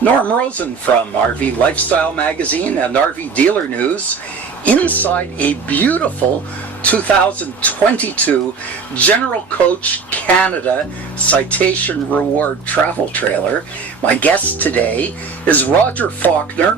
Norm Rosen from RV Lifestyle Magazine and RV Dealer News inside a beautiful 2022 General Coach Canada Citation Reward travel trailer. My guest today is Roger Faulkner,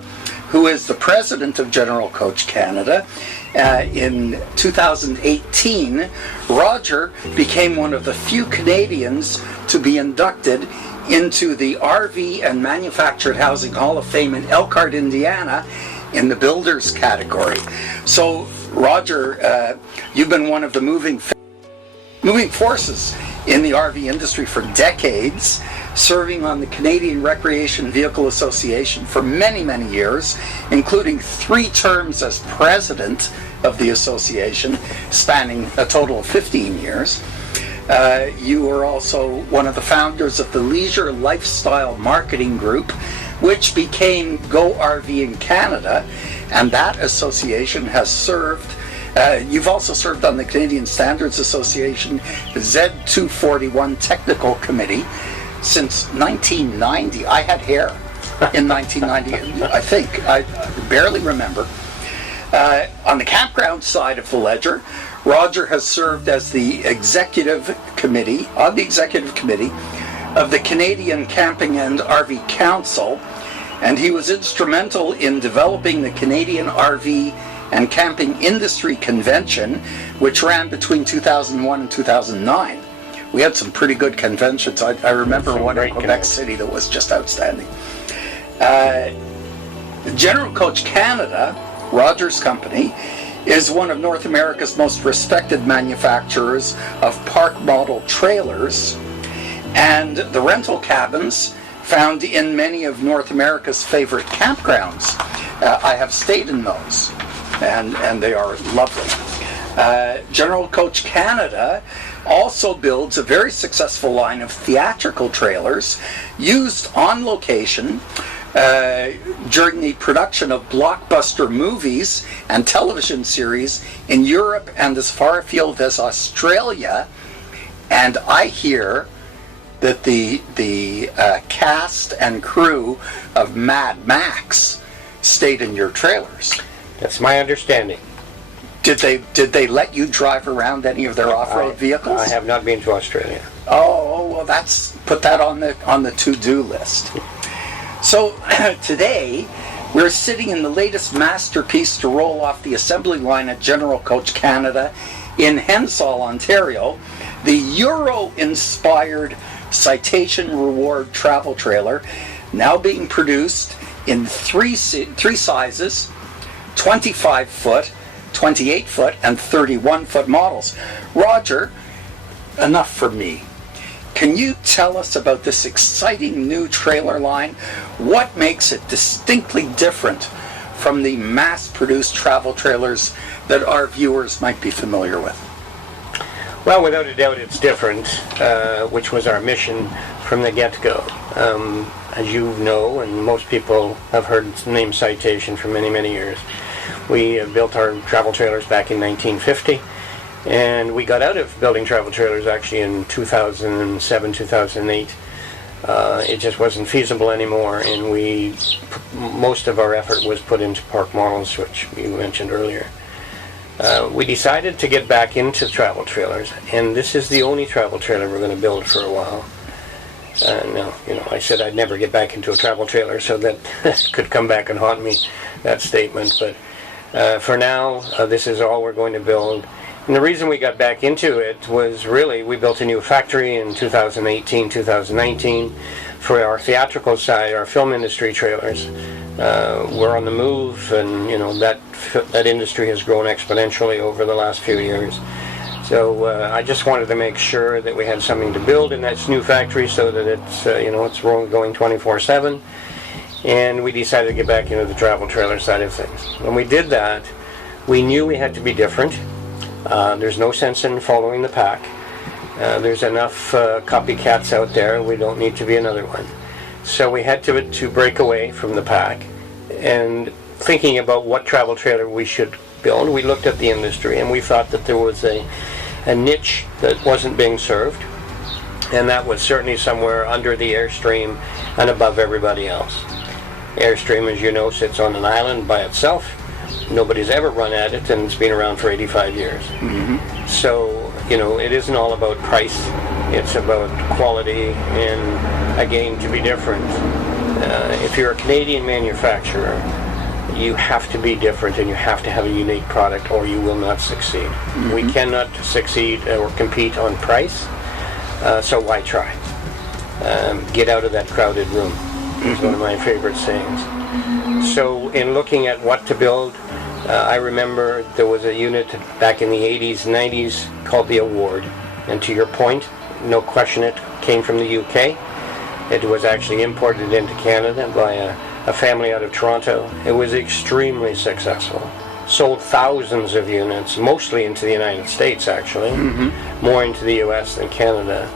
who is the president of General Coach Canada. In 2018, Roger became one of the few Canadians to be inducted into the RV and Manufactured Housing Hall of Fame in Elkhart, Indiana, in the builders category. So, Roger, you've been one of the moving forces in the RV industry for decades, serving on the Canadian Recreation Vehicle Association for many, many years, including 3 terms as president of the association, spanning a total of 15 years. You were also one of the founders of the Leisure Lifestyle Marketing Group, which became Go RV in Canada, and that association has served. You've also served on the Canadian Standards Association, the Z241 Technical Committee, since 1990. I had hair in 1990, I think. I barely remember. On the campground side of the ledger, Roger has served as the executive committee of the Canadian Camping and RV Council, and he was instrumental in developing the Canadian RV and Camping Industry Convention, which ran between 2001 and 2009. We had some pretty good conventions. I remember one in Quebec City that was just outstanding. General Coach Canada, Roger's company, is one of North America's most respected manufacturers of park model trailers, and the rental cabins found in many of North America's favorite campgrounds. I have stayed in those, and they are lovely. General Coach Canada also builds a very successful line of theatrical trailers used on location during the production of blockbuster movies and television series in Europe and as far afield as Australia. And I hear that the cast and crew of Mad Max stayed in your trailers. That's my understanding. Did they let you drive around any of their off-road vehicles? I have not been to Australia. Oh, well, put that on the to-do list. So today, we're sitting in the latest masterpiece to roll off the assembly line at General Coach Canada in Hensall, Ontario, the Euro-inspired Citation Reward travel trailer, now being produced in three sizes, 25-foot, 28-foot, and 31-foot models. Roger, enough for me. Can you tell us about this exciting new trailer line? What makes it distinctly different from the mass-produced travel trailers that our viewers might be familiar with? Well, without a doubt it's different, which was our mission from the get-go. As you know, and most people have heard the name Citation for many, many years, we built our travel trailers back in 1950. And we got out of building travel trailers actually in 2007, 2008. It just wasn't feasible anymore, and most of our effort was put into park models, which you mentioned earlier. We decided to get back into travel trailers, and this is the only travel trailer we're going to build for a while. Now, I said I'd never get back into a travel trailer, so that could come back and haunt me, that statement. But for now, this is all we're going to build. And the reason we got back into it was really we built a new factory in 2018, 2019 for our theatrical side, our film industry trailers. We're on the move, and that industry has grown exponentially over the last few years. So I just wanted to make sure that we had something to build in that new factory so that it's it's going 24/7. And we decided to get back into the travel trailer side of things. When we did that, we knew we had to be different. There's no sense in following the pack. There's enough copycats out there. We don't need to be another one. So we had to break away from the pack. And thinking about what travel trailer we should build, we looked at the industry and we thought that there was a niche that wasn't being served. And that was certainly somewhere under the Airstream and above everybody else. Airstream, as you know, sits on an island by itself. Nobody's ever run at it, and it's been around for 85 years. So, you know, it isn't all about price. It's about quality and, again, to be different. If you're a Canadian manufacturer, you have to be different and you have to have a unique product or you will not succeed. We cannot succeed or compete on price, so why try? Get out of that crowded room. It's one of my favorite sayings. So in looking at what to build, I remember there was a unit back in the 80s, 90s called the Award. And to your point, no question it came from the UK. It was actually imported into Canada by a family out of Toronto. It was extremely successful. Sold thousands of units, mostly into the United States actually, more into the US than Canada.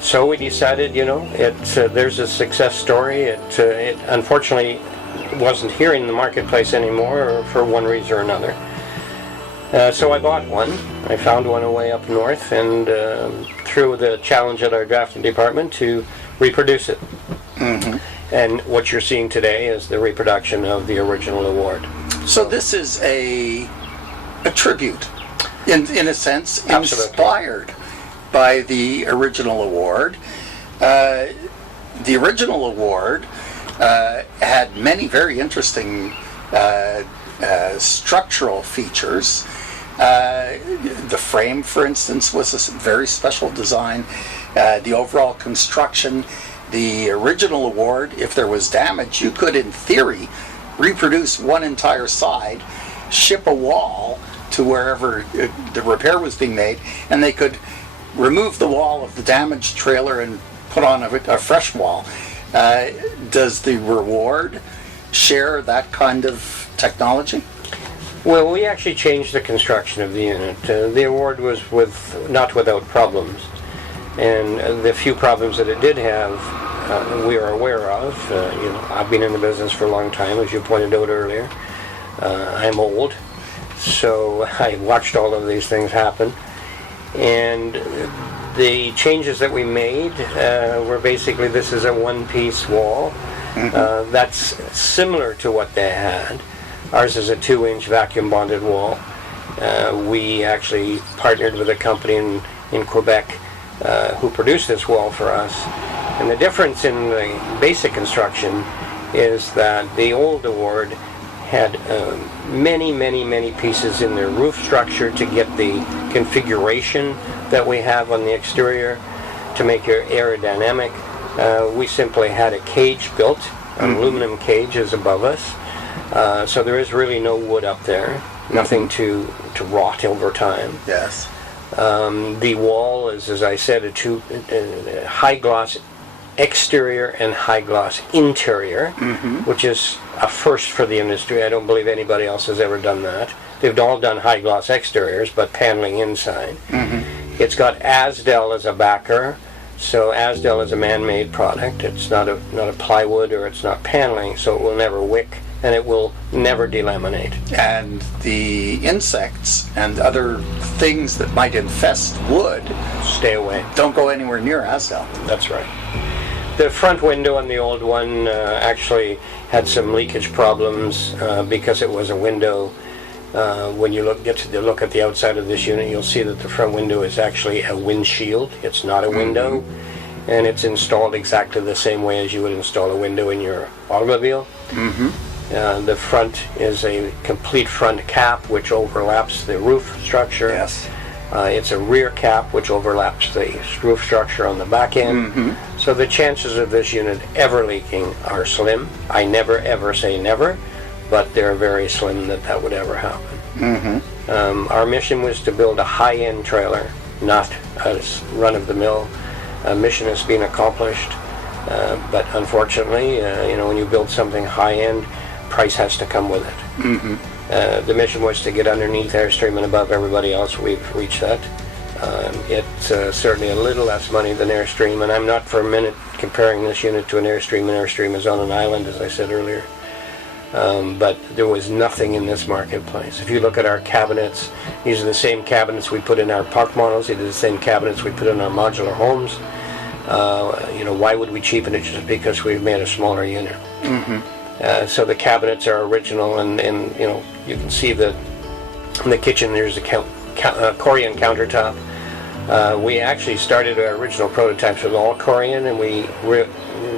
So we decided, you know, there's a success story. It unfortunately wasn't here in the marketplace anymore for one reason or another. So I bought one. I found one away up north and threw the challenge at our drafting department to reproduce it. And what you're seeing today is the reproduction of the original Award. So this is a tribute, in a sense, Absolutely. Inspired by the original Award. The original Award had many very interesting structural features. The frame, for instance, was a very special design. The overall construction, the original Award, if there was damage, you could, in theory, reproduce one entire side, ship a wall to wherever the repair was being made, and they could remove the wall of the damaged trailer and put on a fresh wall. Does the Reward share that kind of technology? Well, we actually changed the construction of the unit. The Award was not without problems, and the few problems that it did have, we are aware of. You know, I've been in the business for a long time, as you pointed out earlier. I'm old, so I watched all of these things happen, and the changes that we made were basically, this is a one-piece wall. That's similar to what they had. Ours is a 2-inch vacuum bonded wall. We actually partnered with a company in Quebec who produced this wall for us. And the difference in the basic construction is that the old Award had many pieces in their roof structure to get the configuration that we have on the exterior to make it aerodynamic. We simply had a cage built, an aluminum cage is above us. So there is really no wood up there, nothing to rot over time. Yes. The wall is, as I said, a high gloss exterior and high gloss interior, which is a first for the industry. I don't believe anybody else has ever done that. They've all done high gloss exteriors, but paneling inside. It's got Asdel as a backer, so Asdel is a man-made product. It's not a plywood or it's not paneling, so it will never wick and it will never delaminate. And the insects and other things that might infest wood, Stay away. don't go anywhere near Asdel. That's right. The front window on the old one actually had some leakage problems because it was a window. When you look at the outside of this unit, you'll see that the front window is actually a windshield. It's not a window, and it's installed exactly the same way as you would install a window in your automobile. The front is a complete front cap which overlaps the roof structure. Yes. It's a rear cap which overlaps the roof structure on the back end. So the chances of this unit ever leaking are slim. I never ever say never, but they're very slim that would ever happen. Our mission was to build a high-end trailer, not a run-of-the-mill. Mission has been accomplished, but unfortunately, you know, when you build something high-end, price has to come with it. The mission was to get underneath Airstream and above everybody else. We've reached that. It's certainly a little less money than Airstream, and I'm not for a minute comparing this unit to an Airstream, and Airstream is on an island, as I said earlier. But there was nothing in this marketplace. If you look at our cabinets, these are the same cabinets we put in our park models. These are the same cabinets we put in our modular homes. You know, why would we cheapen it just because we've made a smaller unit? So the cabinets are original, and you know, you can see that in the kitchen there's a Corian countertop. We actually started our original prototypes with all Corian, and we were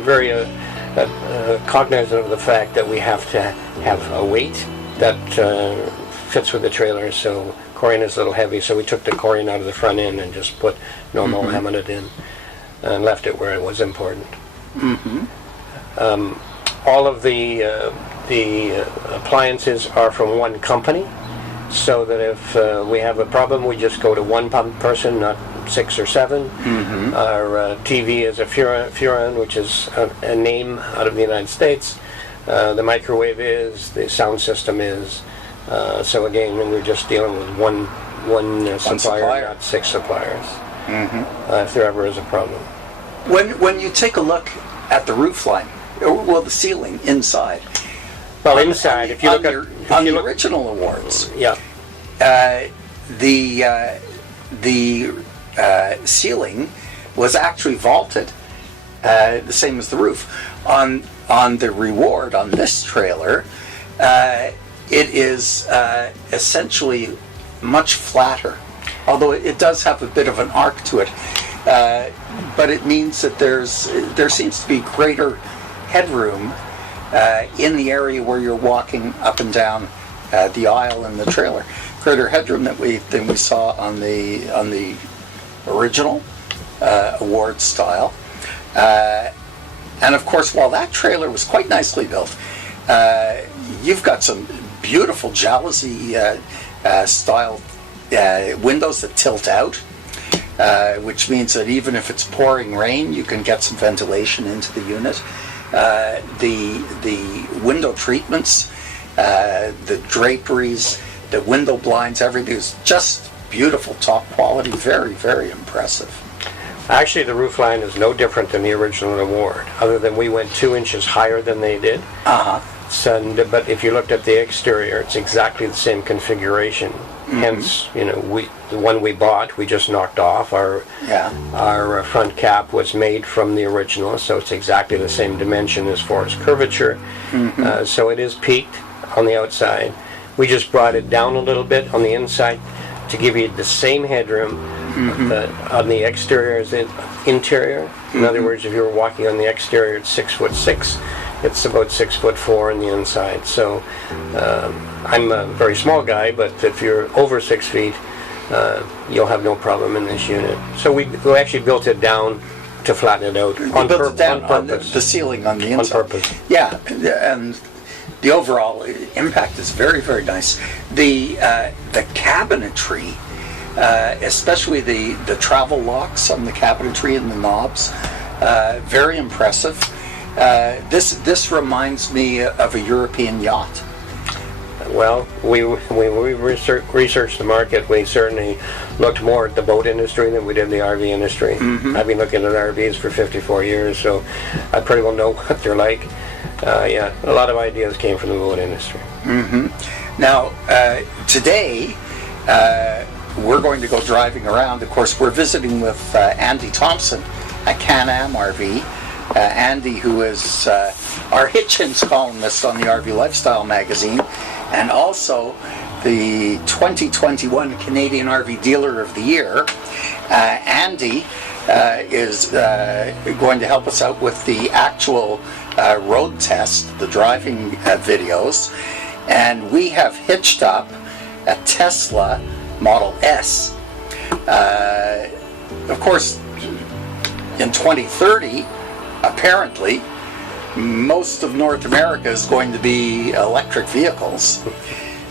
very cognizant of the fact that we have to have a weight that fits with the trailer. So Corian is a little heavy, so we took the Corian out of the front end and just put normal laminate in and left it where it was important. All of the appliances are from one company, so that if we have a problem, we just go to one person, not 6 or 7. Our TV is a Furon, which is a name out of the United States. The microwave is, the sound system is. So again, we're just dealing with one supplier, not 6 suppliers, if there ever is a problem. When you take a look at the roof line, well, the ceiling inside. Well, inside, if you look at the original awards, yeah, the ceiling was actually vaulted, the same as the roof. On the Reward, on this trailer, it is essentially much flatter, although it does have a bit of an arc to it. But it means that there seems to be greater headroom in the area where you're walking up and down the aisle in the trailer. Greater headroom than we saw on the original award style. And of course, while that trailer was quite nicely built, you've got some beautiful jalousie style windows that tilt out, which means that even if it's pouring rain, you can get some ventilation into the unit. The window treatments, the draperies, the window blinds, everything is just beautiful, top quality, very, very impressive. Actually, the roof line is no different than the original award, other than we went 2 inches higher than they did. So, but if you looked at the exterior, it's exactly the same configuration. Hence, you know, the one we bought, we just knocked off. Our front cap was made from the original, so it's exactly the same dimension as far as curvature. So it is peaked on the outside. We just brought it down a little bit on the inside to give you the same headroom on the exterior as the interior. In other words, if you were walking on the exterior at 6'6", it's about 6'4" on the inside. So I'm a very small guy, but if you're over 6 feet, you'll have no problem in this unit. So we actually built it down to flatten it out on purpose. On the ceiling on the inside. On purpose. Yeah, and the overall impact is very, very nice. The cabinetry, especially the travel locks on the cabinetry and the knobs, very impressive. This reminds me of a European yacht. Well, we researched the market. We certainly looked more at the boat industry than we did the RV industry. I've been looking at RVs for 54 years, so I pretty well know what they're like. Yeah, a lot of ideas came from the boat industry. Now, today, we're going to go driving around. Of course, we're visiting with Andy Thomson at CanAm RV. Andy, who is our Hitch columnist on the RV Lifestyle magazine, and also the 2021 Canadian RV Dealer of the Year. Andy is going to help us out with the actual road test, the driving videos, and we have hitched up a Tesla Model S. Of course, in 2030, apparently, most of North America is going to be electric vehicles,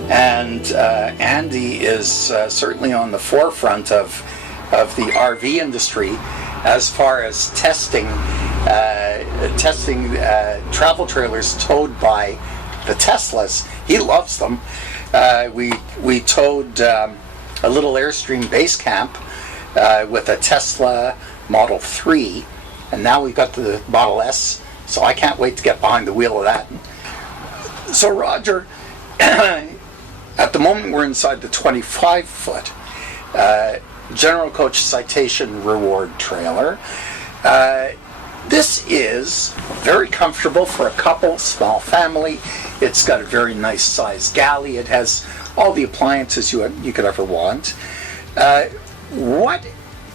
and Andy is certainly on the forefront of the RV industry as far as testing travel trailers towed by the Teslas. He loves them. We towed a little Airstream base camp with a Tesla Model 3, and now we've got the Model S, so I can't wait to get behind the wheel of that. So Roger, at the moment we're inside the 25-foot General Coach Citation Reward trailer. This is very comfortable for a couple, small family. It's got a very nice sized galley. It has all the appliances you could ever want. What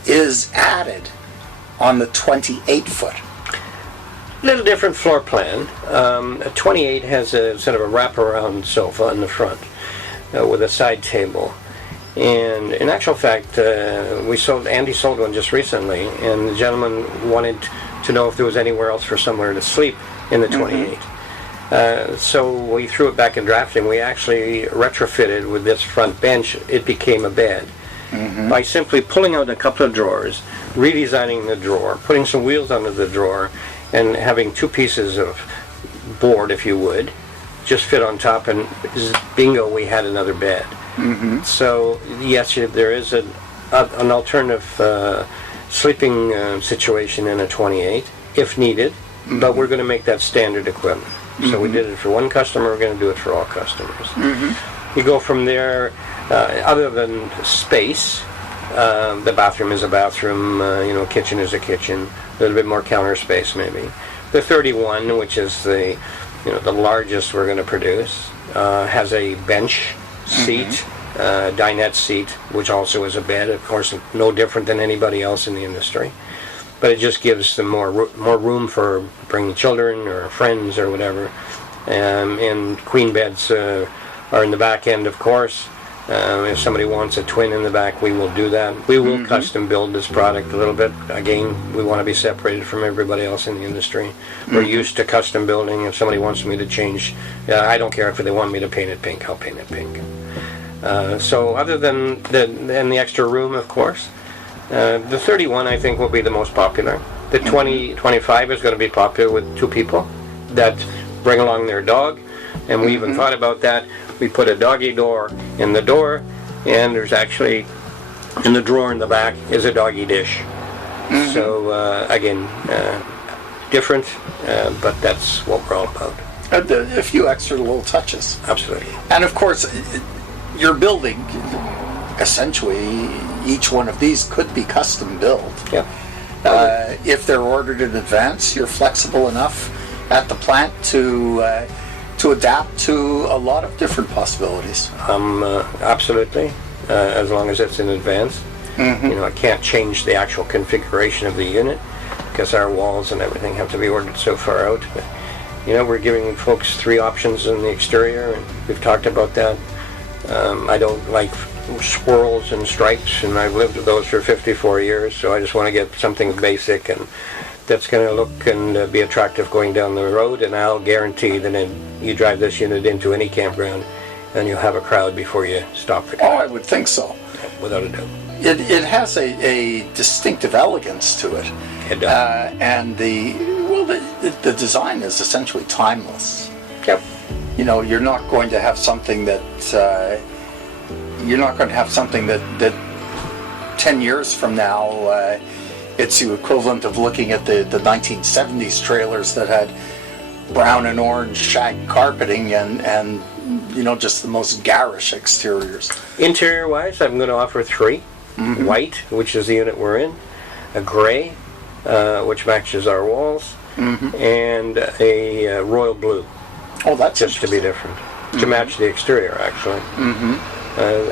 is added on the 28-foot? Little different floor plan. A 28 has a sort of a wraparound sofa in the front with a side table. And in actual fact, Andy sold one just recently, and the gentleman wanted to know if there was anywhere else for somewhere to sleep in the 28. So we threw it back in drafting. We actually retrofitted with this front bench. It became a bed. By simply pulling out a couple of drawers, redesigning the drawer, putting some wheels under the drawer, and having two pieces of board, if you would, just fit on top, and bingo, we had another bed. So yes, there is an alternative sleeping situation in a 28 if needed, but we're going to make that standard equipment. So we did it for one customer, we're going to do it for all customers. You go from there, other than space, the bathroom is a bathroom, kitchen is a kitchen, a little bit more counter space maybe. The 31, which is the largest we're going to produce, has a bench seat, dinette seat, which also is a bed, of course no different than anybody else in the industry. But it just gives them more room for bringing children or friends or whatever. And queen beds are in the back end, of course. If somebody wants a twin in the back, we will do that. We will custom build this product a little bit. Again, we want to be separated from everybody else in the industry. We're used to custom building. If somebody wants me to change, I don't care if they want me to paint it pink, I'll paint it pink. So other than the extra room, of course, the 31 I think will be the most popular. The 25 is going to be popular with two people that bring along their dog, and we even thought about that. We put a doggy door in the door, and there's actually, in the drawer in the back, is a doggy dish. So again, different, but that's what we're all about. A few extra little touches. Absolutely. And of course, your building, essentially, each one of these could be custom built. Yeah. If they're ordered in advance, you're flexible enough at the plant to adapt to a lot of different possibilities. Absolutely, as long as it's in advance. I can't change the actual configuration of the unit because our walls and everything have to be ordered so far out. But, we're giving folks 3 options in the exterior, and we've talked about that. I don't like swirls and stripes, and I've lived with those for 54 years, so I just want to get something basic and that's going to look and be attractive going down the road, and I'll guarantee that you drive this unit into any campground and you'll have a crowd before you stop the car. Oh, I would think so. Without a doubt. It has a distinctive elegance to it. It does. And the design is essentially timeless. Yep. You're not going to have something that 10 years from now it's the equivalent of looking at the 1970s trailers that had brown and orange shag carpeting and just the most garish exteriors. Interior wise, I'm going to offer 3. White, which is the unit we're in, a gray, which matches our walls, and a royal blue. Oh, that's just to be different, to match the exterior actually.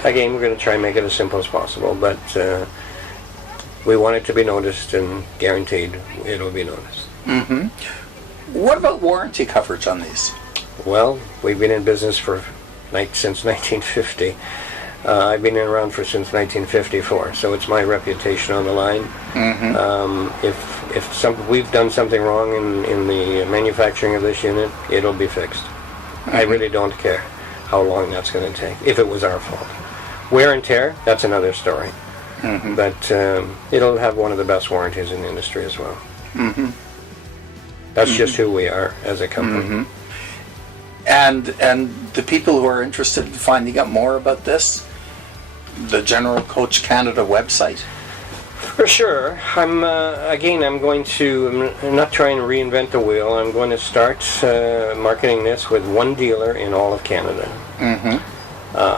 Again, we're going to try and make it as simple as possible, but we want it to be noticed, and guaranteed it'll be noticed. What about warranty coverage on these? Well, we've been in business since 1950. I've been around since 1954, so it's my reputation on the line. If we've done something wrong in the manufacturing of this unit, it'll be fixed. I really don't care how long that's going to take, if it was our fault. Wear and tear, that's another story. But it'll have one of the best warranties in the industry as well. That's just who we are as a company. And the people who are interested in finding out more about this, the General Coach Canada website? For sure. I'm going to, I'm not trying to reinvent the wheel. I'm going to start marketing this with one dealer in all of Canada.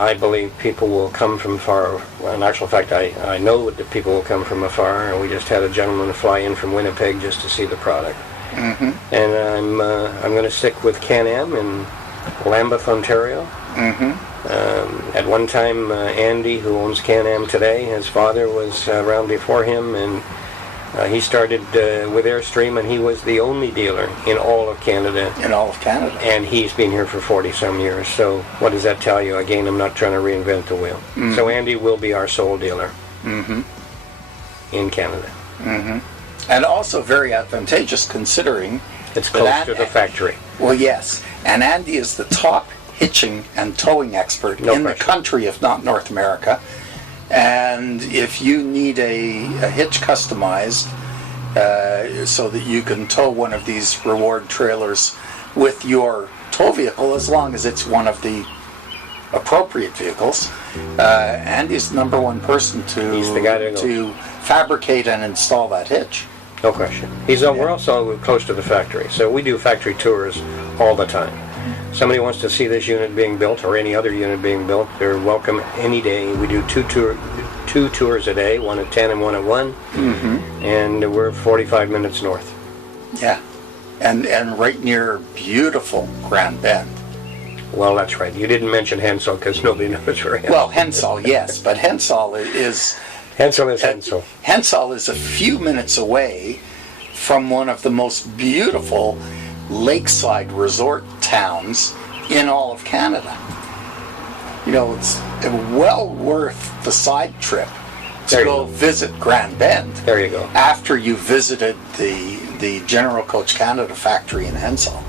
I believe people will come from far. Well, in actual fact, I know that people will come from afar, and we just had a gentleman fly in from Winnipeg just to see the product. Mm-hmm. And I'm going to stick with CanAm in Lambeth, Ontario. Mm-hmm. At one time, Andy, who owns CanAm today, his father was around before him, and he started with Airstream, and he was the only dealer in all of Canada. In all of Canada. And he's been here for 40-some years. So what does that tell you? Again, I'm not trying to reinvent the wheel. Mm-hmm. So Andy will be our sole dealer Mm-hmm. in Canada. Mm-hmm. And also very advantageous considering It's close to the factory. Well, yes. And Andy is the top hitching and towing expert No in the question. country, if not North America. And if you need a hitch customized so that you can tow one of these reward trailers with your tow vehicle, as long as it's one of the appropriate vehicles, Andy's the number one person He's the guy to go. to fabricate and install that hitch. No question. We're also close to the factory, so we do factory tours all the time. Somebody wants to see this unit being built or any other unit being built, they're welcome any day. We do two tours a day, one at 10 and one at 1, and we're 45 minutes north. Yeah. And right near beautiful Grand Bend. Well, that's right. You didn't mention Hensel because nobody knows where Hensel Well, Hensall, yes, but Hensall is Hensel is Hensel. Hensall is a few minutes away from one of the most beautiful lakeside resort towns in all of Canada. You know, it's well worth the side trip to There you go go. visit Grand Bend There you go. after you visited the General Coach Canada factory in Hensall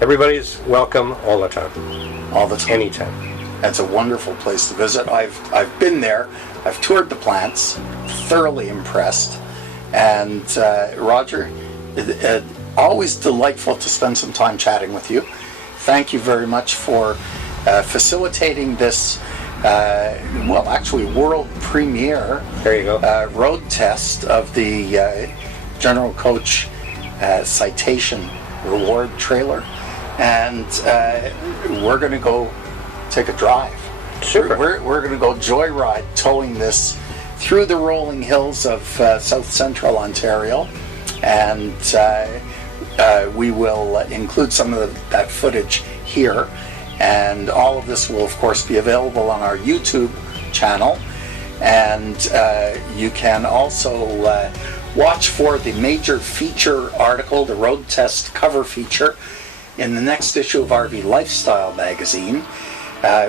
Everybody's welcome all the time, all the time. anytime. It's a wonderful place to visit. I've been there. I've toured the plants, thoroughly impressed. And Roger, always delightful to spend some time chatting with you. Thank you very much for facilitating this, actually world premiere There you go. road test of the General Coach Citation Reward trailer. And we're going to go take a drive. Super. We're going to go joyride towing this through the rolling hills of south central Ontario, and we will include some of that footage here, and all of this will of course be available on our YouTube channel, and you can also watch for the major feature article, the road test cover feature, in the next issue of RV Lifestyle magazine,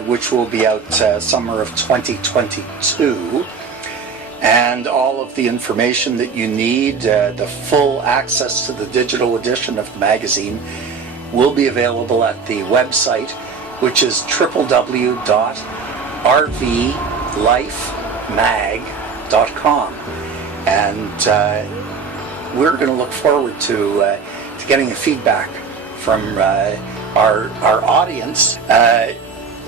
which will be out summer of 2022. And all of the information that you need, the full access to the digital edition of the magazine, will be available at the website, which is www.rvlifemag.com. And we're going to look forward to getting the feedback from our audience.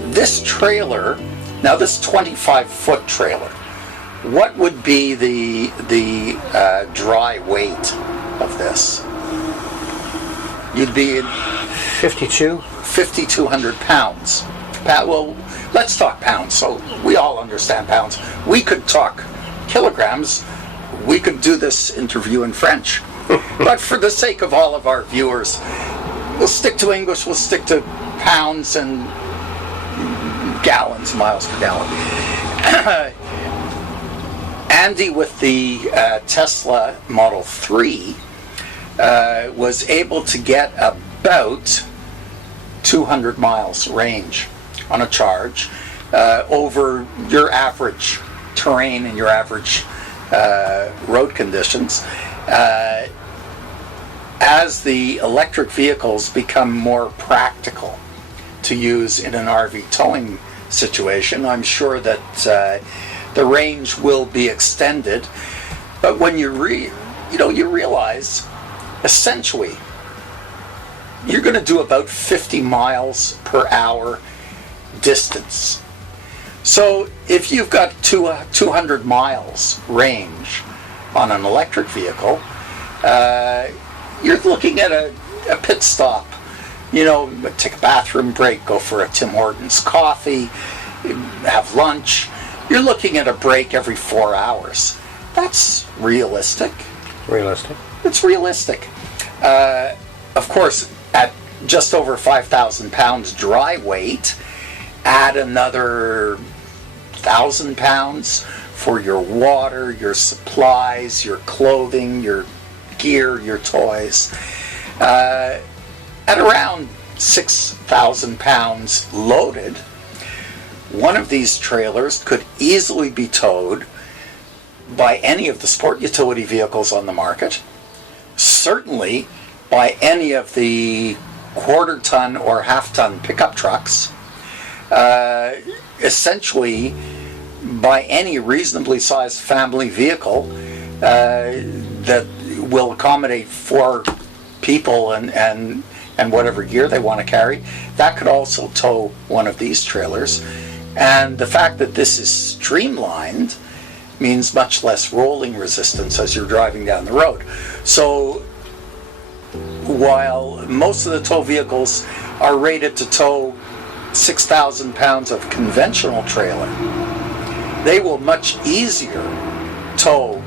This trailer, now this 25-foot trailer, what would be the dry weight of this? You'd be in 5,200 pounds. Well, let's talk pounds, so we all understand pounds. We could talk kilograms. We could do this interview in French. But for the sake of all of our viewers, we'll stick to English, we'll stick to pounds and gallons, miles per gallon. Andy with the Tesla Model 3 was able to get about 200 miles range on a charge over your average terrain and your average road conditions. As the electric vehicles become more practical to use in an RV towing situation, I'm sure that the range will be extended. But when you realize essentially you're going to do about 50 miles per hour distance. So if you've got 200 miles range on an electric vehicle, you're looking at a pit stop, take a bathroom break, go for a Tim Hortons coffee, have lunch, you're looking at a break every 4 hours. That's realistic. Realistic. It's realistic. Of course, at just over 5,000 pounds dry weight, add another 1,000 pounds for your water, your supplies, your clothing, your gear, your toys. At around 6,000 pounds loaded, one of these trailers could easily be towed by any of the sport utility vehicles on the market, certainly by any of the quarter-ton or half-ton pickup trucks, essentially by any reasonably sized family vehicle that will accommodate 4 people and whatever gear they want to carry. That could also tow one of these trailers. And the fact that this is streamlined means much less rolling resistance as you're driving down the road. So while most of the tow vehicles are rated to tow 6,000 pounds of conventional trailer, they will much easier tow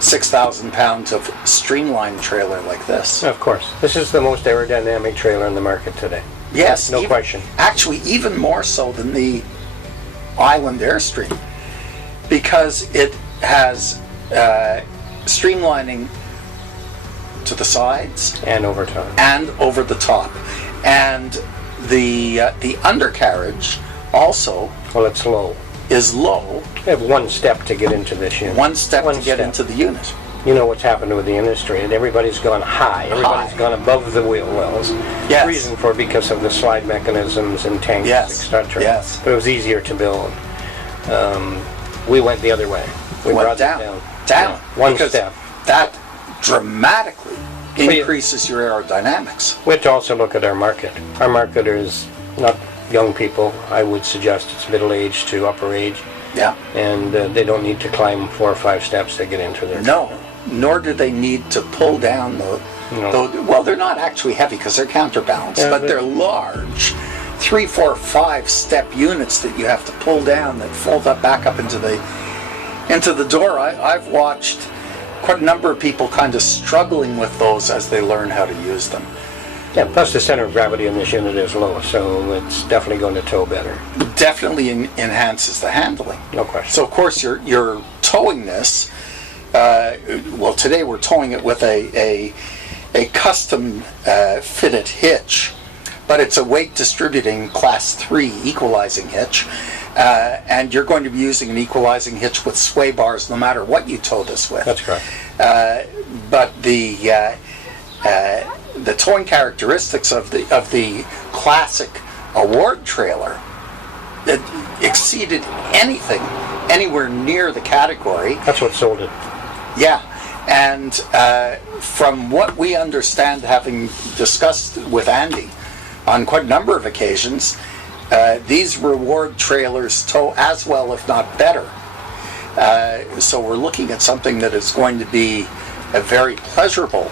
6,000 pounds of streamlined trailer like this. Of course. This is the most aerodynamic trailer in the market today. Yes. No question. Actually, even more so than the Island Airstream, because it has streamlining to the sides And over time. and over the top, and the undercarriage also Well, it's low. is low. We have one step to get into this unit. One step One to get step. into the unit. You know what's happened with the industry, and everybody's gone high. Everybody's High. gone above the wheel wells. Yes. Reason for it because of the slide mechanisms and tanks, Yes. etc. Yes. But it was easier to build. We went the other way. We Went brought down. it down. Down. Yeah, one Because step. that dramatically you- increases your aerodynamics. We have to also look at our market. Our market is not young people. I would suggest it's middle age to upper age, Yeah. and they don't need to climb 4 or 5 steps to get into their No, nor do they need to pull down No. well, they're not actually heavy because they're counterbalanced, Yeah, but they're large. 3, 4, 5 step units that you have to pull down that fold up back up into the door. I've watched quite a number of people kind of struggling with those as they learn how to use them. Yeah, plus the center of gravity in this unit is low, so it's definitely going to tow better. Definitely enhances the handling. No question. So of course you're towing this. Well, today we're towing it with a custom fitted hitch, but it's a weight distributing class 3 equalizing hitch, and you're going to be using an equalizing hitch with sway bars no matter what you tow this with. That's correct. But the towing characteristics of the classic award trailer that exceeded anything anywhere near the category. That's what sold it. Yeah, and from what we understand, having discussed with Andy on quite a number of occasions, these reward trailers tow as well, if not better. So we're looking at something that is going to be a very pleasurable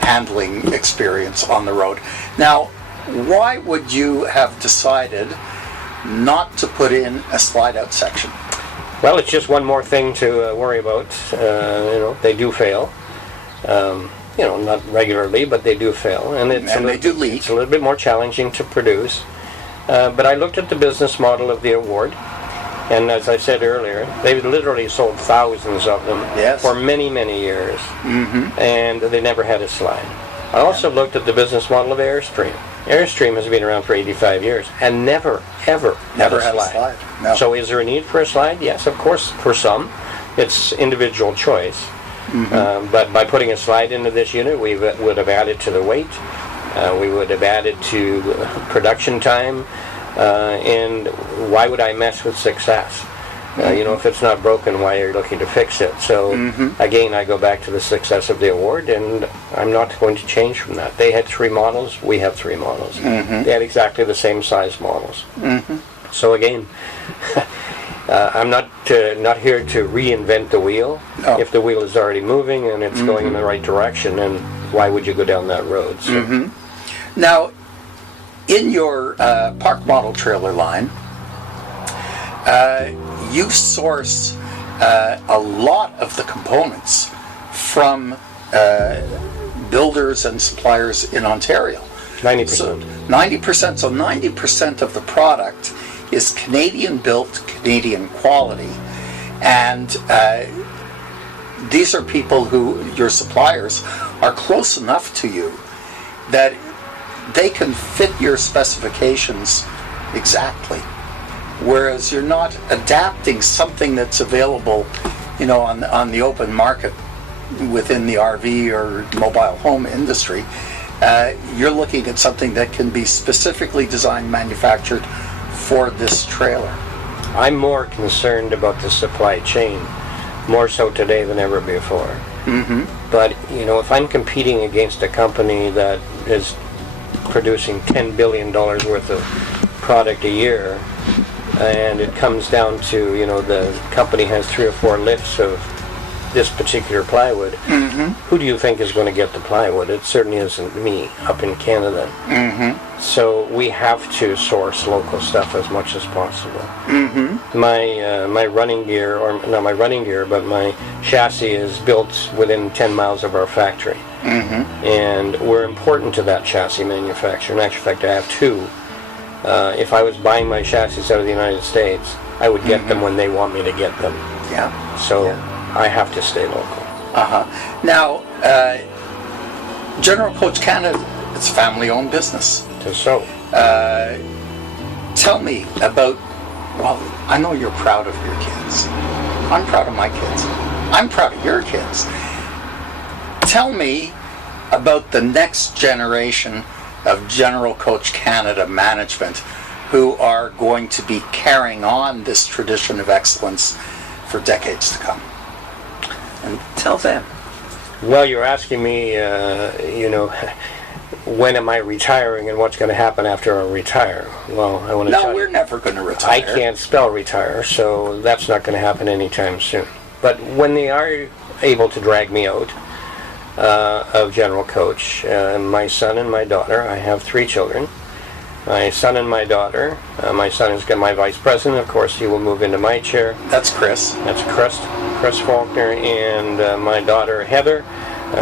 handling experience on the road. Now, why would you have decided not to put in a slide-out section? Well, it's just one more thing to worry about. They do fail. Not regularly, but they do fail, and they do leak. It's a little bit more challenging to produce. But I looked at the business model of the award, and as I said earlier, they've literally sold thousands of them for many, many years, and they never had a slide. I also looked at the business model of Airstream. Airstream has been around for 85 years and never had a slide. No. So is there a need for a slide? Yes, of course, for some. It's individual choice. But by putting a slide into this unit, we would have added to the weight, we would have added to production time, and why would I mess with success? If it's not broken, why are you looking to fix it? So again, I go back to the success of the award, and I'm not going to change from that. They had 3 models, we have 3 models. They had exactly the same size models. So again, I'm not here to reinvent the wheel. No. If the wheel is already moving and it's going in the right direction, and why would you go down that road? So, Now, in your park model trailer line, you source a lot of the components from builders and suppliers in Ontario. 90%. So 90%. So 90% of the product is Canadian built, Canadian quality. And these are people who, your suppliers, are close enough to you that they can fit your specifications exactly. Whereas you're not adapting something that's available, on the open market within the RV or mobile home industry. You're looking at something that can be specifically designed, manufactured for this trailer. I'm more concerned about the supply chain, more so today than ever before. Mm-hmm. But, if I'm competing against a company that is producing $10 billion worth of product a year, and it comes down to, the company has 3 or 4 lifts of this particular plywood, mm-hmm. who do you think is going to get the plywood? It certainly isn't me up in Canada. Mm-hmm. So we have to source local stuff as much as possible. Mm-hmm. My running gear, or not my running gear, but my chassis is built within 10 miles of our factory. Mm-hmm. And we're important to that chassis manufacturer. In actual fact, I have 2. If I was buying my chassis out of the United States, I would get them when they want me to get them. Yeah. So I have to stay local. Uh-huh. Now, General Coach Canada, it's a family-owned business. So, Tell me about, well, I know you're proud of your kids. I'm proud of my kids. I'm proud of your kids. Tell me about the next generation of General Coach Canada management who are going to be carrying on this tradition of excellence for decades to come. And tell them. well, you're asking me, when am I retiring and what's going to happen after I retire? Well, I want to tell No, you. we're never going to retire. I can't spell retire, so that's not going to happen anytime soon. But when they are able to drag me out of General Coach, my son and my daughter, I have 3 children. My son and my daughter. My son is my vice president. Of course, he will move into my chair. That's Chris. That's Chris Faulkner, and my daughter Heather.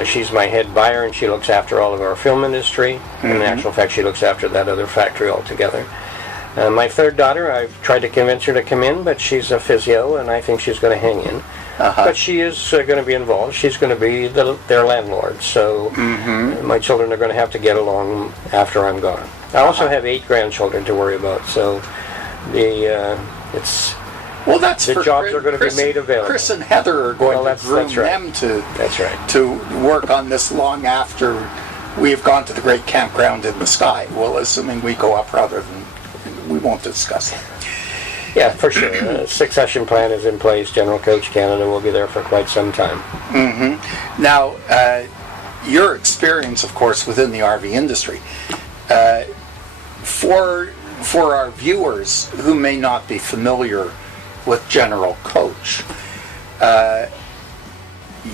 She's my head buyer, and she looks after all of our film industry. Mm-hmm. In actual fact, she looks after that other factory altogether. My third daughter, I've tried to convince her to come in, but she's a physio, and I think she's going to hang in. Uh-huh. But she is going to be involved. She's going to be their landlord, so my children are going to have to get along after I'm gone. I also have 8 grandchildren to worry about, so it's... Well, that's the for jobs are going to be made available. Chris and Heather are going to groom that's right. them to That's right. to work on this long after we have gone to the great campground in the sky. Well, assuming we go up rather than, we won't discuss that. Yeah, for sure. Succession plan is in place. General Coach Canada will be there for quite some time. Mm-hmm. Now, your experience, of course, within the RV industry, for our viewers who may not be familiar with General Coach,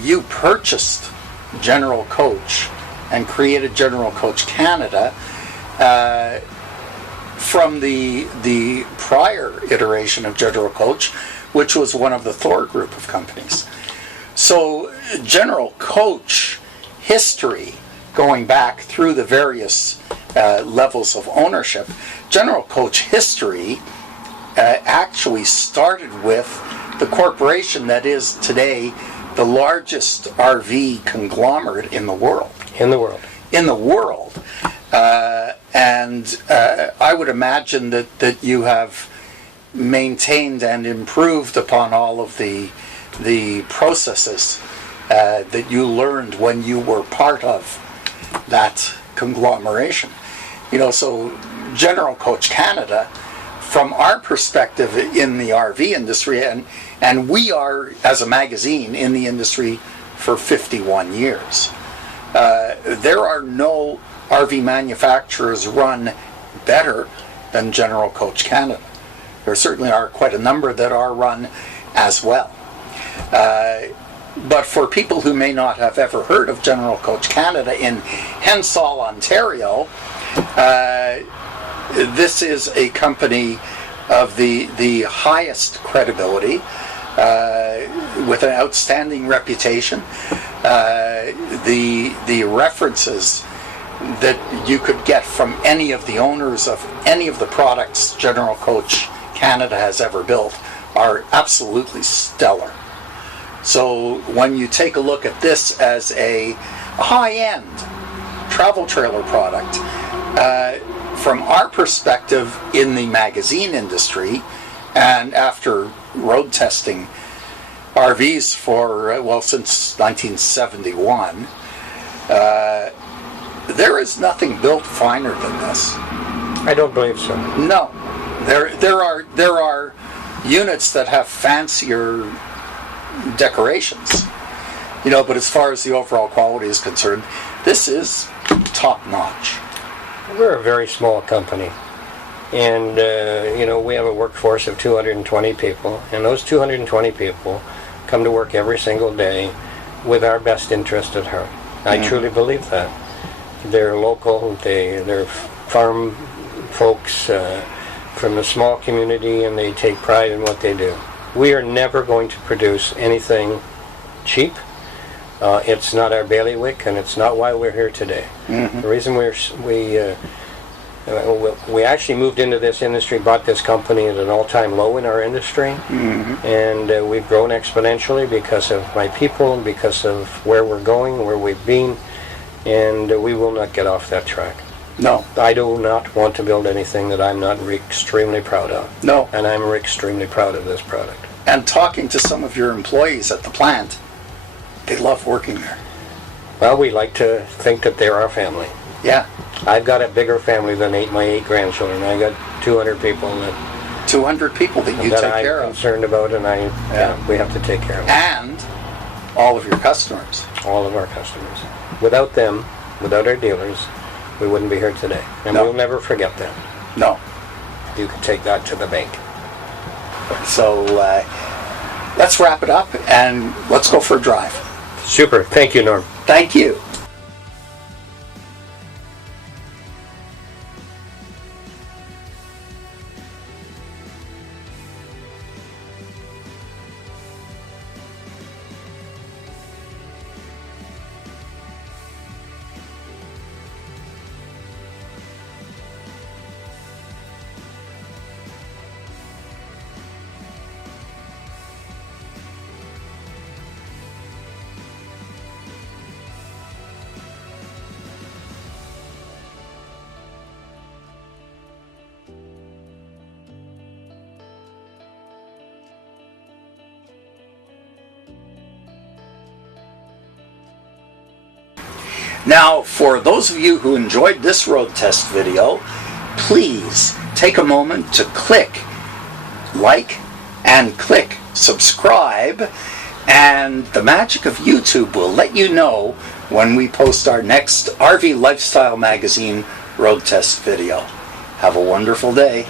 you purchased General Coach and created General Coach Canada from the prior iteration of General Coach, which was one of the Thor group of companies. So General Coach history, going back through the various levels of ownership, General Coach history actually started with the corporation that is today the largest RV conglomerate in the world. In the world. In the world. And I would imagine that you have maintained and improved upon all of the processes that you learned when you were part of that conglomeration. So General Coach Canada, from our perspective in the RV industry, and we are, as a magazine, in the industry for 51 years. There are no RV manufacturers run better than General Coach Canada. There certainly are quite a number that are run as well. But for people who may not have ever heard of General Coach Canada in Hensall, Ontario, this is a company of the highest credibility, with an outstanding reputation. The references that you could get from any of the owners of any of the products General Coach Canada has ever built are absolutely stellar. So when you take a look at this as a high-end travel trailer product, from our perspective in the magazine industry, and after road testing RVs for, well, since 1971, there is nothing built finer than this. I don't believe so. No. There are units that have fancier decorations, but as far as the overall quality is concerned, this is top notch. We're a very small company, and we have a workforce of 220 people, and those 220 people come to work every single day with our best interest at heart. I truly believe that. They're local, they're farm folks from a small community, and they take pride in what they do. We are never going to produce anything cheap. It's not our bailiwick, and it's not why we're here today. The reason we actually moved into this industry, bought this company at an all-time low in our industry, and we've grown exponentially because of my people and because of where we're going, where we've been, and we will not get off that track. No. I do not want to build anything that I'm not extremely proud of. No. And I'm extremely proud of this product. And talking to some of your employees at the plant, they love working there. Well, we like to think that they're our family. Yeah. I've got a bigger family than my 8 grandchildren. I got 200 people that 200 people that you take care I'm of. concerned about, and we have to take care of. And all of your customers. All of our customers. Without them, without our dealers, we wouldn't be here today. And No. we'll never forget that. No. You can take that to the bank. So let's wrap it up and let's go for a drive. Super. Thank you, Norm. Thank you. Now, for those of you who enjoyed this road test video, please take a moment to click like and click subscribe, and the magic of YouTube will let you know when we post our next RV Lifestyle Magazine road test video. Have a wonderful day.